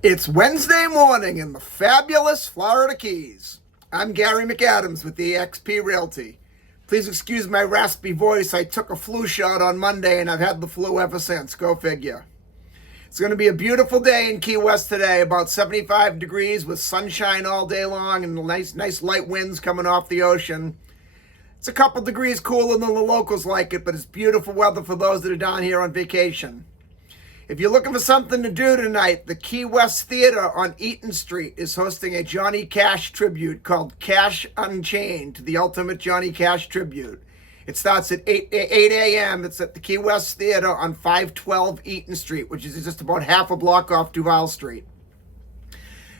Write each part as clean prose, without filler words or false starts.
It's Wednesday morning in the fabulous Florida Keys. I'm Gary McAdams with eXp Realty. Please excuse my raspy voice. I took a flu shot on Monday and I've had the flu ever since. Go figure. It's going to be a beautiful day in Key West today, about 75 degrees with sunshine all day long and nice light winds coming off the ocean. It's a couple degrees cooler than the locals like it, but it's beautiful weather for those that are down here on vacation. If you're looking for something to do tonight, the Key West Theater on Eaton Street is hosting a Johnny Cash tribute called Cash Unchained, the ultimate Johnny Cash tribute. It starts at 8 a.m. It's at the Key West Theater on 512 Eaton Street, which is just about half a block off Duval Street.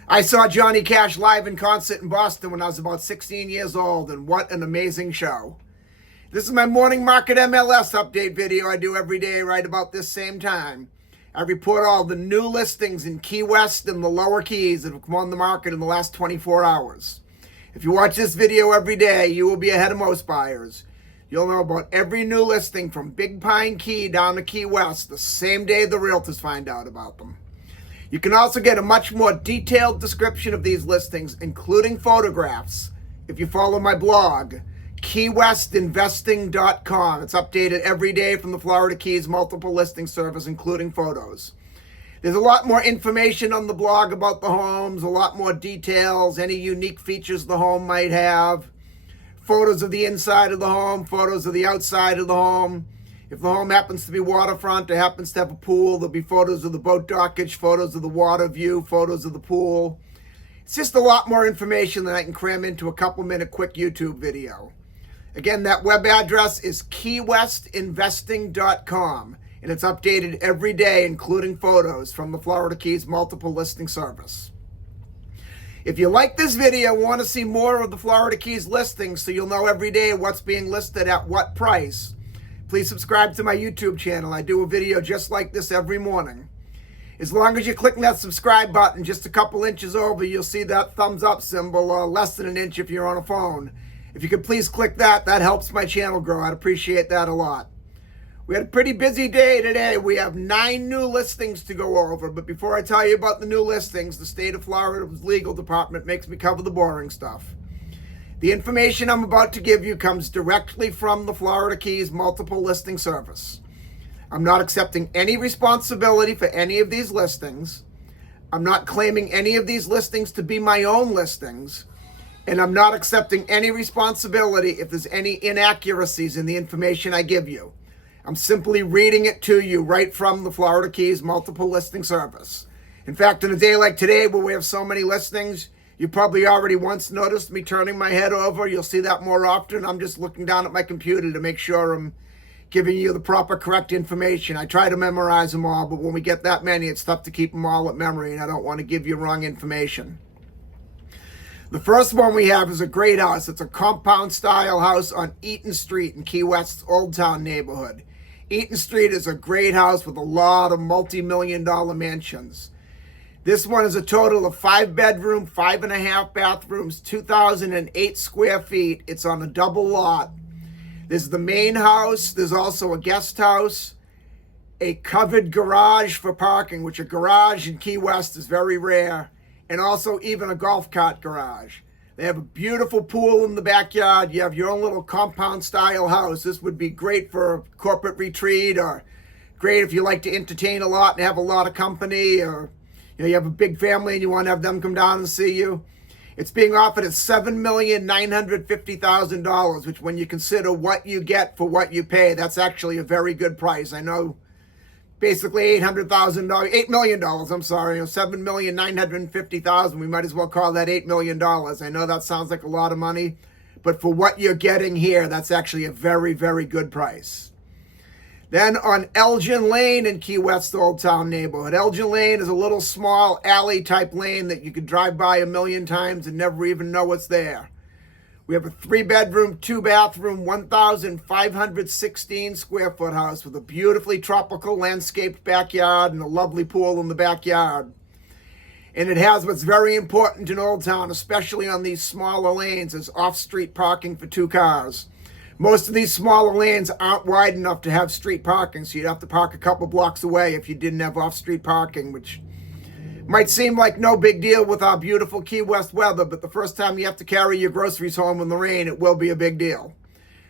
I saw Johnny Cash live in concert in Boston when I was about 16 years old, and what an amazing show. This is my morning market MLS update video I do every day right about this same time. I report all the new listings in Key West and the lower Keys that have come on the market in the last 24 hours. If you watch this video every day, you will be ahead of most buyers. You'll know about every new listing from Big Pine Key down to Key West the same day the realtors find out about them. You can also get a much more detailed description of these listings, including photographs, if you follow my blog, keywestinvesting.com. It's updated every day from the Florida Keys multiple listing service, including photos. There's a lot more information on the blog about the homes, a lot more details, any unique features the home might have, photos of the inside of the home, photos of the outside of the home. If the home happens to be waterfront or happens to have a pool, there'll be photos of the boat dockage, photos of the water view, photos of the pool. It's just a lot more information than I can cram into a couple-minute quick YouTube video. Again, that web address is keywestinvesting.com, and it's updated every day, including photos from the Florida Keys multiple listing service. If you like this video and want to see more of the Florida Keys listings so you'll know every day what's being listed at what price, please subscribe to my YouTube channel. I do a video just like this every morning. As long as you're clicking that subscribe button just a couple inches over, you'll see that thumbs up symbol, or less than an inch if you're on a phone. If you could please click that, that helps my channel grow. I'd appreciate that a lot. We had a pretty busy day today. We have 9 new listings to go over. But before I tell you about the new listings, the state of Florida's legal department makes me cover the boring stuff. The information I'm about to give you comes directly from the Florida Keys multiple listing service. I'm not accepting any responsibility for any of these listings. I'm not claiming any of these listings to be my own listings. And I'm not accepting any responsibility if there's any inaccuracies in the information I give you. I'm simply reading it to you right from the Florida Keys multiple listing service. In fact, on a day like today where we have so many listings, you probably already once noticed me turning my head over. You'll see that more often. I'm just looking down at my computer to make sure I'm giving you the proper, correct information. I try to memorize them all, but when we get that many, it's tough to keep them all at memory, and I don't want to give you wrong information. The first one we have is a great house. It's a compound-style house on Eaton Street in Key West's Old Town neighborhood. Eaton Street is a great house with a lot of multi-million-dollar mansions. This one is a total of 5-bedroom, 5.5 bathrooms, 2,008 square feet. It's on a double lot. There's the main house. There's also a guest house, a covered garage for parking, which a garage in Key West is very rare, and also even a golf cart garage. They have a beautiful pool in the backyard. You have your own little compound-style house. This would be great for a corporate retreat, or great if you like to entertain a lot and have a lot of company, or you have a big family and you want to have them come down and see you. It's being offered at $7,950,000, which when you consider what you get for what you pay, that's actually a very good price. I know basically $8 million, I'm sorry, $7,950,000. We might as well call that $8 million. I know that sounds like a lot of money, but for what you're getting here, that's actually a very, very good price. Then on Elgin Lane in Key West Old Town neighborhood. Elgin Lane is a little small alley type lane that you could drive by a million times and never even know what's there. We have a 3-bedroom, 2-bathroom, 1,516 square foot house with a beautifully tropical landscaped backyard and a lovely pool in the backyard. And it has what's very important in Old Town, especially on these smaller lanes, is off-street parking for 2 cars. Most of these smaller lanes aren't wide enough to have street parking, so you'd have to park a couple blocks away if you didn't have off-street parking, which Might seem like no big deal with our beautiful Key West weather, but the first time you have to carry your groceries home in the rain, it will be a big deal.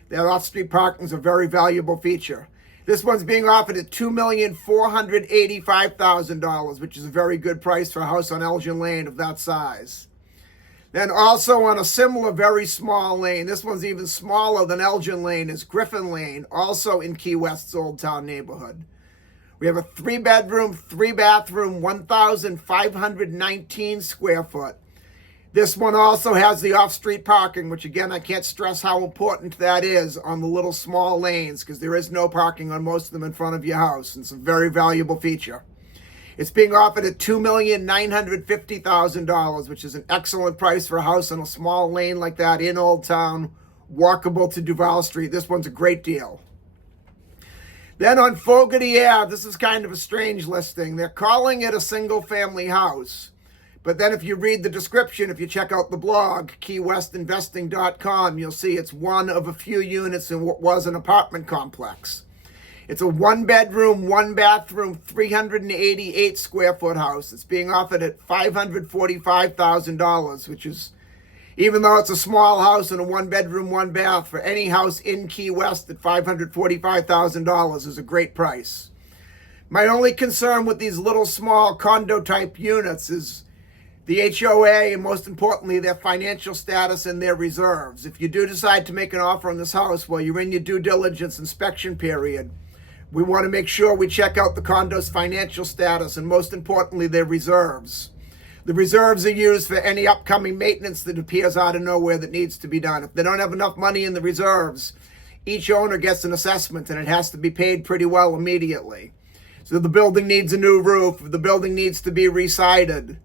That off-street parking is a very valuable feature. This one's being offered at $2,485,000, which is a very good price for a house on Elgin Lane of that size. Then also on a similar very small lane, this one's even smaller than Elgin Lane, is Griffin Lane, also in Key West's Old Town neighborhood. We have a 3-bedroom, 3-bathroom, 1,519 square foot. This one also has the off-street parking, which again, I can't stress how important that is on the little small lanes, because there is no parking on most of them in front of your house. And it's a very valuable feature. It's being offered at $2,950,000, which is an excellent price for a house on a small lane like that in Old Town, walkable to Duval Street. This one's a great deal. Then on Fogarty Ave, this is kind of a strange listing. They're calling it a single-family house. But then if you read the description, if you check out the blog, keywestinvesting.com, you'll see it's one of a few units in what was an apartment complex. It's a 1-bedroom, 1-bathroom, 388 square foot house. It's being offered at $545,000, which is, even though it's a small house and a 1-bedroom, 1-bath, for any house in Key West at $545,000 is a great price. My only concern with these little small condo type units is the HOA, and most importantly, their financial status and their reserves. If you do decide to make an offer on this house while you're in your due diligence inspection period, we want to make sure we check out the condo's financial status and most importantly, their reserves. The reserves are used for any upcoming maintenance that appears out of nowhere that needs to be done. If they don't have enough money in the reserves, each owner gets an assessment and it has to be paid pretty well immediately. So the building needs a new roof, the building needs to be re-sided.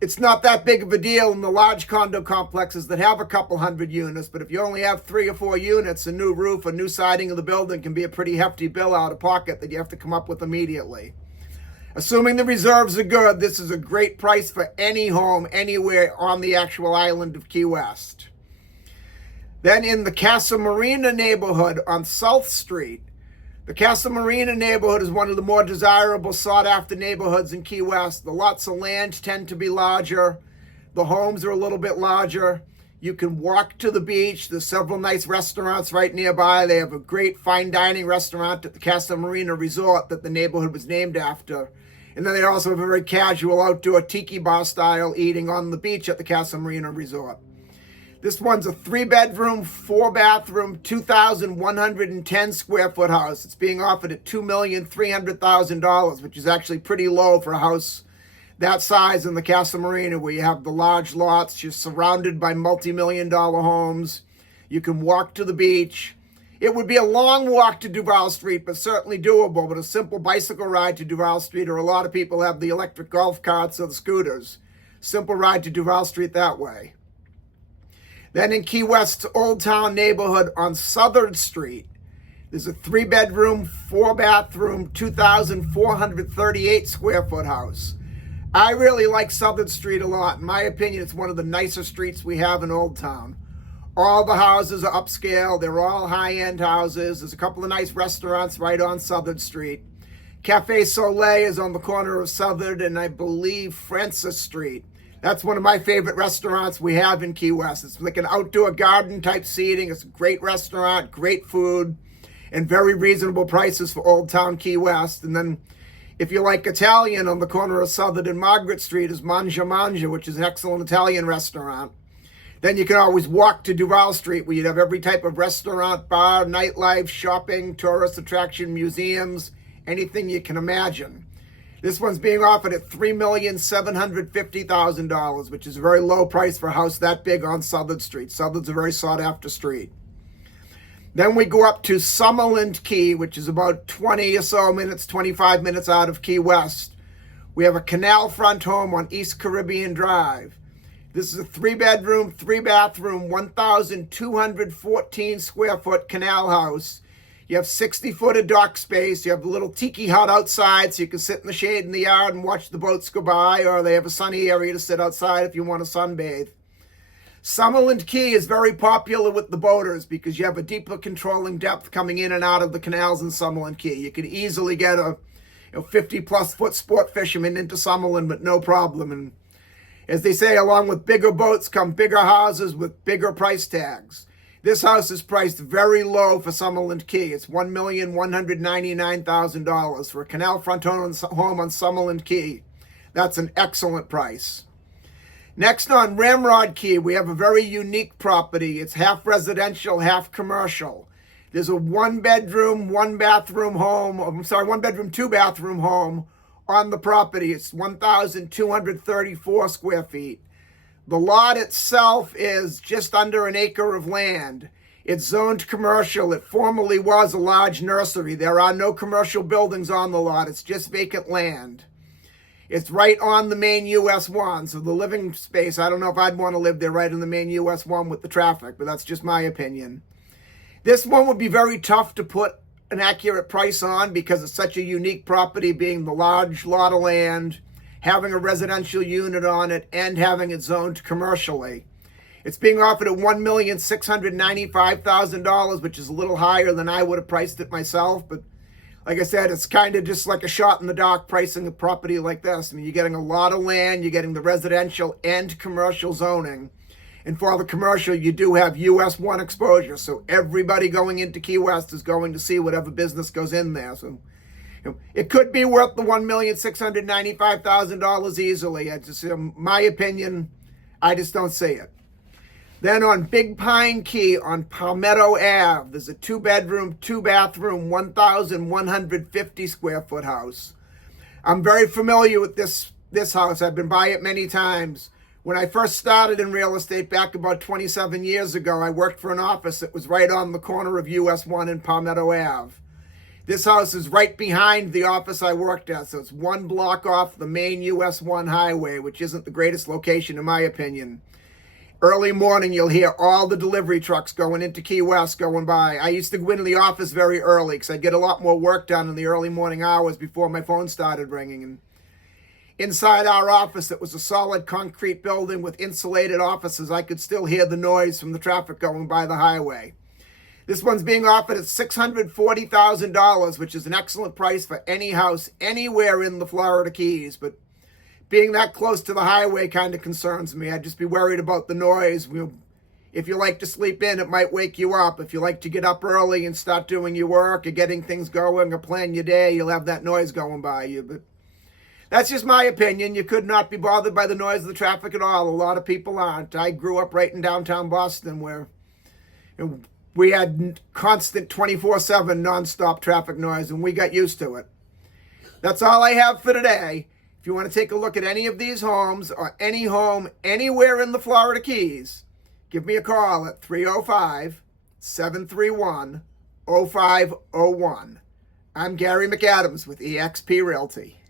It's not that big of a deal in the large condo complexes that have a couple hundred units, but if you only have 3 or 4 units, a new roof, a new siding of the building can be a pretty hefty bill out of pocket that you have to come up with immediately. Assuming the reserves are good, this is a great price for any home anywhere on the actual island of Key West. Then in the Casa Marina neighborhood on South Street, the Casa Marina neighborhood is one of the more desirable, sought-after neighborhoods in Key West. The lots of land tend to be larger. The homes are a little bit larger. You can walk to the beach. There's several nice restaurants right nearby. They have a great fine dining restaurant at the Casa Marina Resort that the neighborhood was named after. And then they also have a very casual outdoor tiki bar style eating on the beach at the Casa Marina Resort. This one's a 3-bedroom, 4-bathroom, 2,110 square foot house. It's being offered at $2,300,000, which is actually pretty low for a house that size in the Casa Marina, where you have the large lots. You're surrounded by multi-million-dollar homes. You can walk to the beach. It would be a long walk to Duval Street, but certainly doable. But a simple bicycle ride to Duval Street, or a lot of people have the electric golf carts or the scooters. Simple ride to Duval Street that way. Then in Key West's Old Town neighborhood on Southern Street, there's a 3-bedroom, 4-bathroom, 2,438 square foot house. I really like Southern Street a lot. In my opinion, it's one of the nicer streets we have in Old Town. All the houses are upscale. They're all high-end houses. There's a couple of nice restaurants right on Southern Street. Cafe Soleil is on the corner of Southern and I believe Francis Street. That's one of my favorite restaurants we have in Key West. It's like an outdoor garden type seating. It's a great restaurant, great food, and very reasonable prices for Old Town Key West. And then if you like Italian, on the corner of Southern and Margaret Street is Mangia Mangia, which is an excellent Italian restaurant. Then you can always walk to Duval Street, where you'd have every type of restaurant, bar, nightlife, shopping, tourist attraction, museums, anything you can imagine. This one's being offered at $3,750,000, which is a very low price for a house that big on Southern Street. Southern's a very sought-after street. Then we go up to Summerland Key, which is about 20 or so minutes, 25 minutes out of Key West. We have a canal front home on East Caribbean Drive. This is a 3-bedroom, 3-bathroom, 1,214 square foot canal house. You have 60-foot of dock space. You have a little tiki hut outside so you can sit in the shade in the yard and watch the boats go by, or they have a sunny area to sit outside if you want to sunbathe. Summerland Key is very popular with the boaters because you have a deeper controlling depth coming in and out of the canals in Summerland Key. You could easily get a 50 plus foot sport fishermen into Summerland with no problem. And as they say, along with bigger boats come bigger houses with bigger price tags. This house is priced very low for Summerland Key. It's $1,199,000 for a canal front home on Summerland Key. That's an excellent price. Next on Ramrod Key, we have a very unique property. It's half residential, half commercial. There's a one bedroom, two bathroom home on the property. It's 1,234 square feet. The lot itself is just under an acre of land. It's zoned commercial. It formerly was a large nursery. There are no commercial buildings on the lot. It's just vacant land. It's right on the main US 1, so the living space, I don't know if I'd want to live there right on the main US 1 with the traffic, but that's just my opinion. This one would be very tough to put an accurate price on because it's such a unique property, being the large lot of land, having a residential unit on it, and having it zoned commercially. It's being offered at $1,695,000, which is a little higher than I would have priced it myself. But like I said, it's kind of just like a shot in the dark pricing a property like this. I mean, you're getting a lot of land, you're getting the residential and commercial zoning. And for the commercial, you do have US 1 exposure. So everybody going into Key West is going to see whatever business goes in there. So it could be worth the $1,695,000 easily. I just, my opinion, I just don't see it. Then on Big Pine Key on Palmetto Ave, there's a 2-bedroom, 2-bathroom, 1,150 square foot house. I'm very familiar with this house. I've been by it many times. When I first started in real estate back about 27 years ago, I worked for an office that was right on the corner of US 1 and Palmetto Ave. This house is right behind the office I worked at, so it's one block off the main US 1 highway, which isn't the greatest location in my opinion. Early morning, you'll hear all the delivery trucks going into Key West going by. I used to go into the office very early because I'd get a lot more work done in the early morning hours before my phone started ringing. And inside our office, it was a solid concrete building with insulated offices. I could still hear the noise from the traffic going by the highway. This one's being offered at $640,000, which is an excellent price for any house anywhere in the Florida Keys. But being that close to the highway kind of concerns me. I'd just be worried about the noise. If you like to sleep in, it might wake you up. If you like to get up early and start doing your work or getting things going or plan your day, you'll have that noise going by you. But that's just my opinion. You could not be bothered by the noise of the traffic at all. A lot of people aren't. I grew up right in downtown Boston where we had constant 24/7 nonstop traffic noise, and we got used to it. That's all I have for today. If you want to take a look at any of these homes or any home anywhere in the Florida Keys, give me a call at 305-731-0501. I'm Gary McAdams with eXp Realty.